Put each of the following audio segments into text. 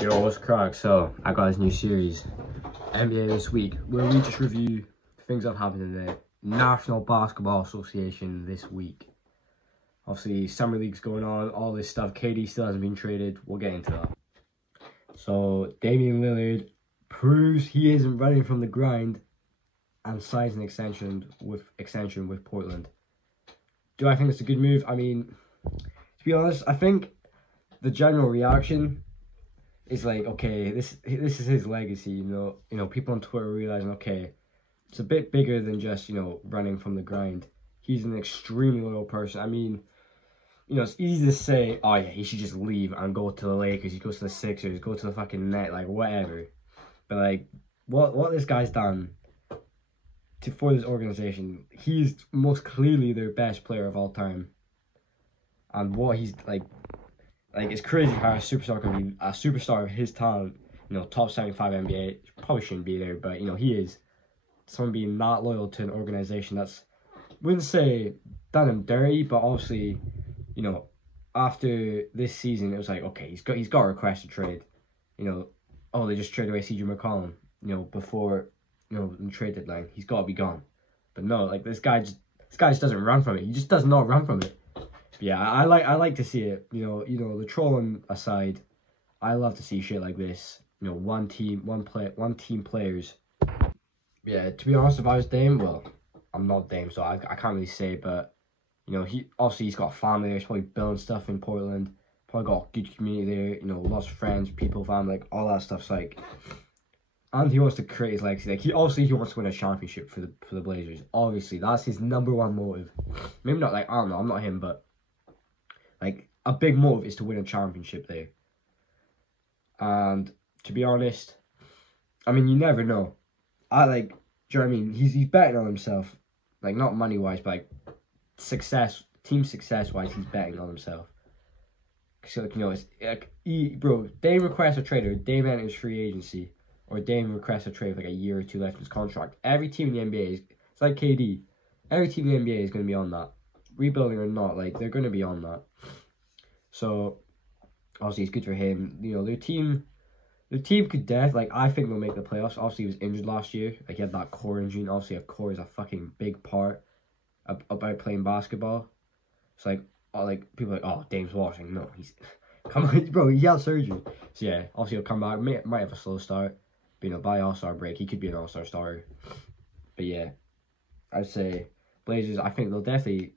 Yo, what's crack? So, I got this new series, NBA This Week, where we just review things that happened in the National Basketball Association this week. Obviously, Summer League's going on, all this stuff. KD still hasn't been traded. We'll get into that. So, Damian Lillard proves he isn't running from the grind and signs an extension with Portland. Do I think it's a good move? I mean, to be honest, I think the general reaction is like, okay, this is his legacy, you know, people on Twitter realizing, okay, it's a bit bigger than just, running from the grind. He's an extremely loyal person. I mean, it's easy to say, oh yeah, he should just leave and go to the Lakers, he goes to the Sixers, go to the fucking net, like whatever. But like, what this guy's done for this organization, he's most clearly their best player of all time. And what he's like, it's crazy how a superstar can be a superstar of his talent, top 75 NBA, probably shouldn't be there, but, he is. Someone being that loyal to an organization that's, wouldn't say done him dirty, but obviously, after this season, it was like, okay, he's got a request to trade. Oh, they just traded away CJ McCollum, before, the trade deadline. He's got to be gone. But no, like, this guy just doesn't run from it. He just does not run from it. Yeah, I like to see it. The trolling aside, I love to see shit like this. One team players. Yeah, to be honest, if I was Dame, well, I'm not Dame, so I can't really say. But he's got a family there. He's probably building stuff in Portland. Probably got a good community there. Lots of friends, people, family, like all that stuff's like. And he wants to create his legacy. Like he wants to win a championship for the Blazers. Obviously, that's his #1 motive. Maybe not like, I don't know. I'm not him, but. Like, a big motive is to win a championship there. And, to be honest, I mean, you never know. Do you know what I mean? He's betting on himself. Like, not money-wise, but, like, team success-wise, he's betting on himself. So, it's, like, Dame requests a trade, or Dame enters free agency, or Dame requests a trade with, like, a year or two left in his contract. Every team in the NBA it's like KD. Every team in the NBA is going to be on that. Rebuilding or not, like, they're going to be on that. So, obviously, it's good for him. Their team could like, I think they'll make the playoffs. Obviously, he was injured last year. Like, he had that core injury, and obviously, a core is a fucking big part about playing basketball. It's like people are like, oh, Dame's washing. No, he's, come on, bro, he had surgery. So, yeah, obviously, he'll come back. Might have a slow start. But, by All-Star break, he could be an All-Star starter. But, yeah, I'd say Blazers, I think they'll definitely,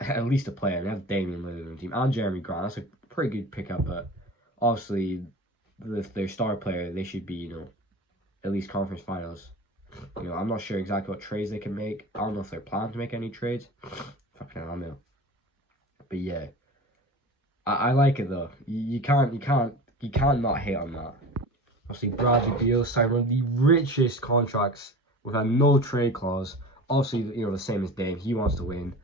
at least a player. They have Damian Lillard on the team and Jeremy Grant. That's a pretty good pickup, but obviously, with their star player, they should be, at least conference finals. I'm not sure exactly what trades they can make. I don't know if they're planning to make any trades. Fucking hell, I know. But yeah, I like it though. You can't not hate on that. Obviously, Bradley Beal signed one of the richest contracts with a no trade clause. Obviously, the same as Dame. He wants to win.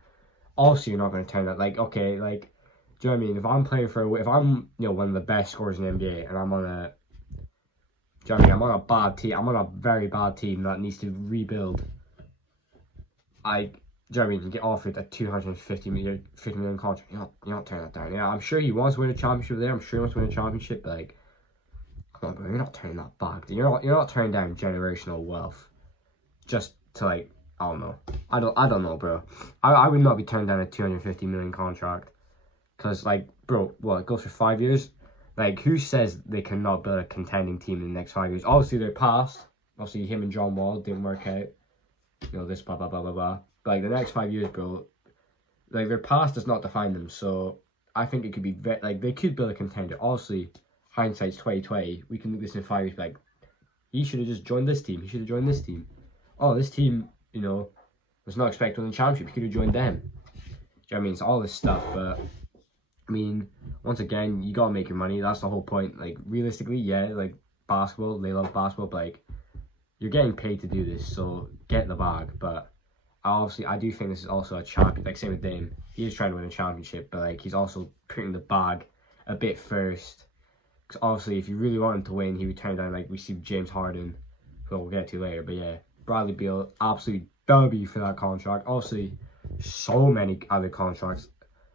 Also, you're not going to turn that, like, okay, like, do you know what I mean? If I'm playing if I'm, one of the best scorers in the NBA, and I'm on a, do you know what I mean? I'm on a bad team, I'm on a very bad team that needs to rebuild. Do you know what I mean? You get offered a $250 million contract. You don't turn that down. Yeah, I'm sure he wants to win a championship there. I'm sure he wants to win a championship, but, like, come on, bro, you're not turning that back. You're not turning down generational wealth just to, like, I don't know. I don't know, bro. I would not be turning down a $250 million contract. Because, like, bro, what, it goes for 5 years? Like, who says they cannot build a contending team in the next 5 years? Obviously, they're past. Obviously, him and John Wall didn't work out. This, blah, blah, blah, blah, blah. But, like, the next 5 years, bro, like, their past does not define them. So, I think it could be, they could build a contender. Obviously, hindsight's 2020. We can look this in 5 years, like, he should have just joined this team. He should have joined this team. Oh, this team, was not expected to win the championship. He could have joined them. Do you know what I mean? It's all this stuff, but, I mean, once again, you gotta make your money. That's the whole point. Like, realistically, yeah, like, basketball, they love basketball, but, like, you're getting paid to do this, so get the bag. But, obviously, I do think this is also a champion. Like, same with Dame. He is trying to win a championship, but, like, he's also putting the bag a bit first. Because, obviously, if you really want him to win, he would turn down, like, we see James Harden, who we'll get to later. But, yeah, Bradley Beal, absolutely W for that contract. Obviously, so many other contracts,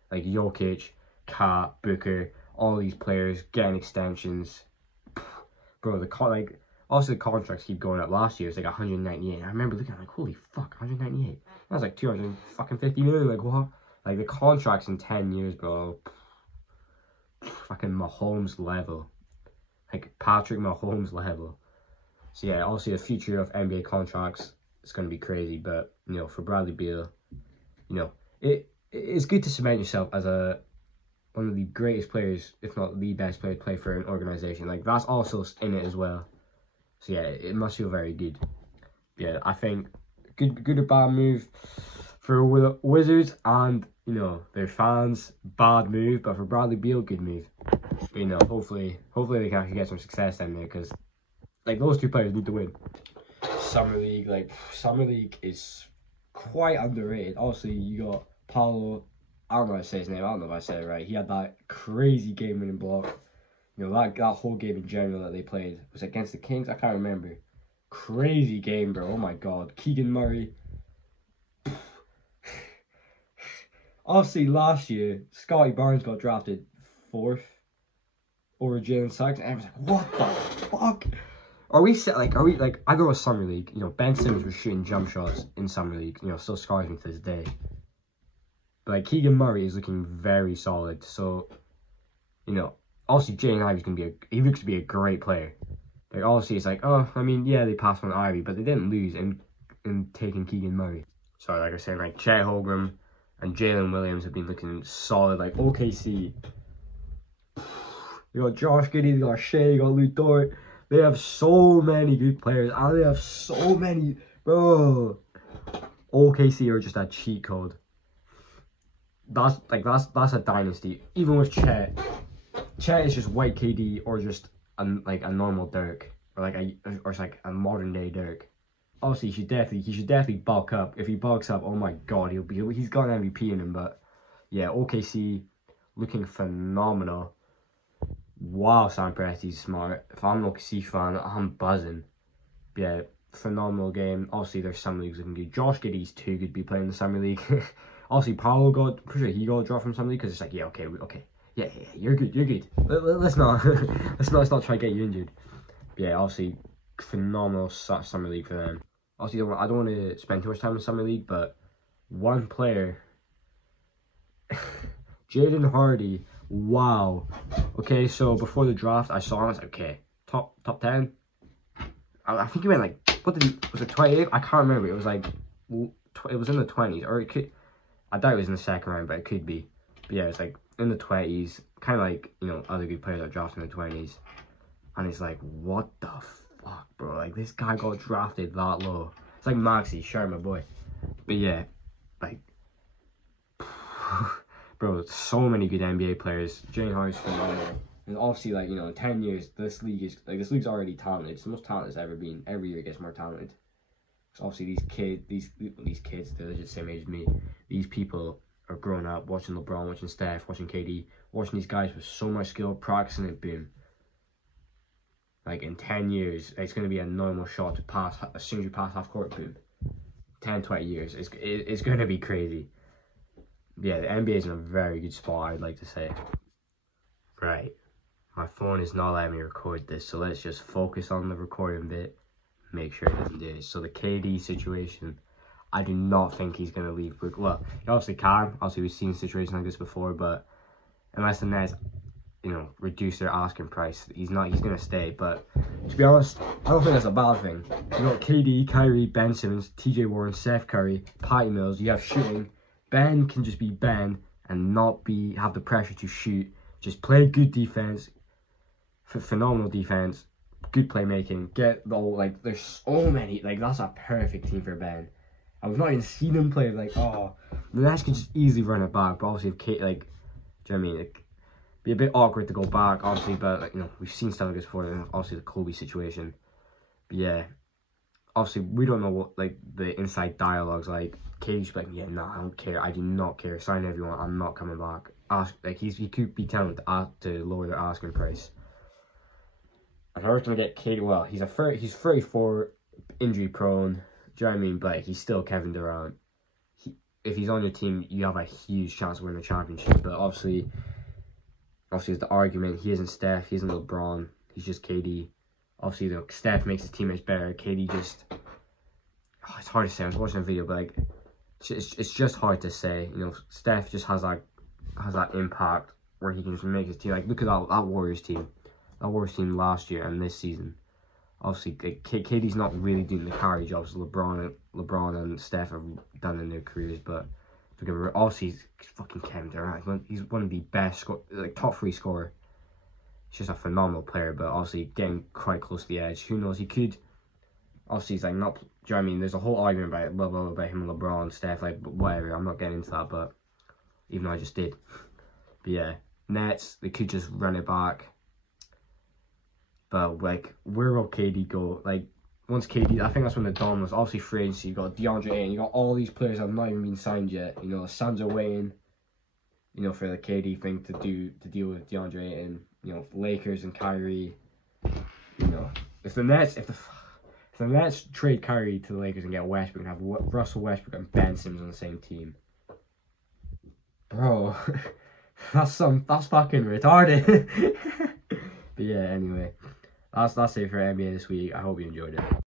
like Jokic, Kat, Booker, all these players getting extensions. Bro, also the contracts keep going up. Last year it was like 198. I remember looking like, holy fuck, 198. That was like 250 million. Like what? Like the contracts in 10 years, bro. Fucking Mahomes level. Like Patrick Mahomes level. So yeah, obviously the future of NBA contracts is going to be crazy. But, you know, for Bradley Beal, you know, it's good to cement yourself as one of the greatest players, if not the best player to play for an organization. Like, that's also in it as well. So yeah, it must feel very good. Yeah, I think good or bad move for Wizards and, you know, their fans. Bad move, but for Bradley Beal, good move. But, you know, hopefully they can actually get some success in there, because like those two players need to win. Summer League is quite underrated. Obviously, you got Paolo. I don't know how to say his name. I don't know if I said it right. He had that crazy game-winning block. You know, that whole game in general that they played was against the Kings. I can't remember. Crazy game, bro. Oh my god. Keegan Murray. Obviously, last year, Scotty Barnes got drafted 4th over Jalen Suggs, and I was like, what the fuck? I go with Summer League. You know, Ben Simmons was shooting jump shots in Summer League. You know, still scars me to this day. But like Keegan Murray is looking very solid. So, you know, obviously Jalen Ivey's he looks to be a great player. Like obviously it's like, oh, I mean, yeah, they passed on Ivey, but they didn't lose in taking Keegan Murray. So like I was saying, like Chet Holmgren and Jalen Williams have been looking solid. Like OKC, you got Josh Giddey, you got Shea, you got Lou Dort. They have so many good players, and they have so many, bro. OKC are just a cheat code. That's a dynasty. Even with Chet is just white KD or just a normal Dirk, or it's like a modern day Dirk. Obviously, he should definitely bulk up. If he bulks up, oh my god, he's got an MVP in him. But yeah, OKC looking phenomenal. Wow, Sam Presti's smart. If I'm an OKC fan, I'm buzzing. But yeah, phenomenal game. Obviously, there's Summer Leagues looking good. Josh Giddey's too good to be playing the Summer League. Obviously, Paolo I'm pretty sure he got a draw from Summer League, because it's like, yeah, okay, yeah, you're good. Let's not let's not try to get you injured. But yeah, obviously, phenomenal Summer League for them. Obviously, I don't want to spend too much time in Summer League, but one player, Jaden Hardy. Wow. Okay, so before the draft, I saw him. I was like, okay, top 10. I think he went like, was it 28? I can't remember. It was like, it was in the 20s, or it could. I doubt it was in the second round, but it could be. But yeah, it's like in the 20s, kind of like, you know, other good players that drafted in the 20s. And it's like, what the fuck, bro? Like, this guy got drafted that low. It's like Maxi, sure, my boy. But yeah, like, bro, so many good NBA players. Jalen Hardy's phenomenal. And obviously, like, you know, in 10 years, this league's already talented. It's the most talented it's ever been. Every year it gets more talented. So obviously these kids, they're legit the same age as me. These people are growing up watching LeBron, watching Steph, watching KD, watching these guys with so much skill, practicing it, boom. Like in 10 years, it's going to be a normal shot to pass. As soon as you pass half court, boom. 10, 20 years, it's going to be crazy. Yeah, the NBA is in a very good spot, I'd like to say. Right, my phone is not letting me record this, so let's just focus on the recording bit. Make sure it doesn't do it. So the KD situation, I do not think he's going to leave Brooklyn. Well, he obviously can. Obviously, we've seen situations like this before, but unless the Nets, you know, reduce their asking price, he's going to stay. But to be honest, I don't think that's a bad thing. You got KD, Kyrie, Ben Simmons, TJ Warren, Steph Curry, Patty Mills. You have shooting. Ben can just be Ben and not have the pressure to shoot. Just play good defense, phenomenal defense, good playmaking. Get the like, there's so many. Like, that's a perfect team for Ben. I've not even seen him play. Like, oh, the Nets can just easily run it back. But obviously, if Kate, like, do you know what I mean? Like, be a bit awkward to go back, obviously. But like, you know, we've seen stuff like this before. Obviously, the Kobe situation. But yeah, obviously, we don't know what like the inside dialogues like. Katie's like, yeah, nah, I don't care. I do not care. Sign everyone. I'm not coming back. He could be telling them to lower their asking price. If I was gonna get Katie, well, he's 34, injury prone. Do you know what I mean? But he's still Kevin Durant. If he's on your team, you have a huge chance of winning the championship. But obviously, obviously, there's the argument, he isn't Steph, he isn't LeBron, he's just KD. Obviously, Steph makes his teammates better, KD just... Oh, it's hard to say, I was watching a video, but like, it's just hard to say. You know, Steph just has that impact where he can just make his team. Like, look at that Warriors team. That Warriors team last year and this season. Obviously, KD's not really doing the carry jobs LeBron and Steph have done in their careers, but obviously he's fucking Kevin Durant. He's one of the best top 3 scorer. He's just a phenomenal player, but obviously getting quite close to the edge. Who knows? He could. Obviously, he's like not. Do you know what I mean? There's a whole argument about about him and LeBron, Steph, like whatever. I'm not getting into that, but even though I just did. But yeah, Nets, they could just run it back. But like, where will KD go? Like, once KD, I think that's when the dawn was. Obviously, free agency. You got DeAndre Ayton. You got all these players that have not even been signed yet. You know, Suns are waiting. You know, for the KD thing to deal with DeAndre Ayton. You know, Lakers and Kyrie. You know, if the Nets trade Kyrie to the Lakers and get Westbrook and have Russell Westbrook and Ben Simmons on the same team, bro, that's fucking retarded. But yeah, anyway, that's it for NBA this week. I hope you enjoyed it.